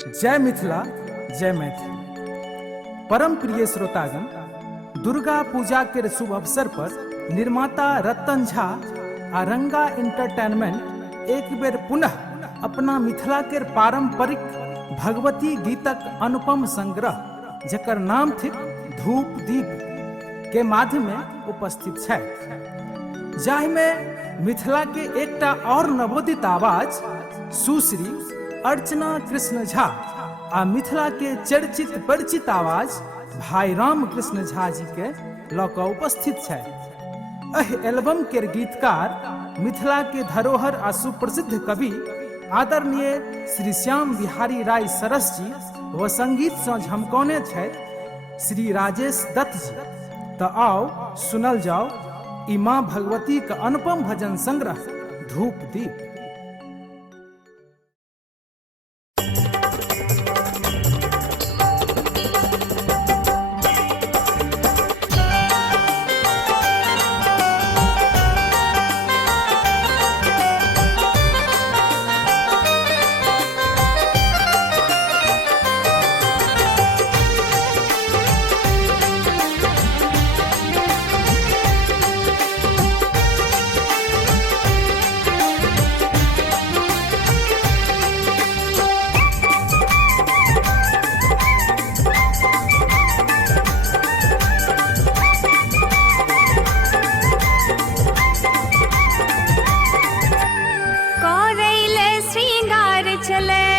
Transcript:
जय मिथिला, जय मैथिली। परम प्रिय श्रोतागण, दुर्गा पूजा के शुभ अवसर पर निर्माता रतन झा आ रंगा एंटरटेनमेंट एक बेर पुनः अपना मिथिला के पारंपरिक भगवती गीतक अनुपम संग्रह जकर नाम थिक धूप दीप के माध्यम में उपस्थित है, जाहि में मिथिला के एकटा और नवोदित आवाज सुश्री अर्चना कृष्ण झा आ मिथिला के चर्चित परिचित आवाज भाई राम कृष्ण झा जी के लौका उपस्थित है। एह एल्बम के गीतकार मिथिला के धरोहर आ सुप्रसिद्ध कवि आदरणीय श्री श्याम बिहारी राय सरस जी व संगीत से झमकौने श्री राजेश दत्त जी। तो आओ सुनल जाओ ई माँ भगवती का अनुपम भजन संग्रह धूप दीप। चले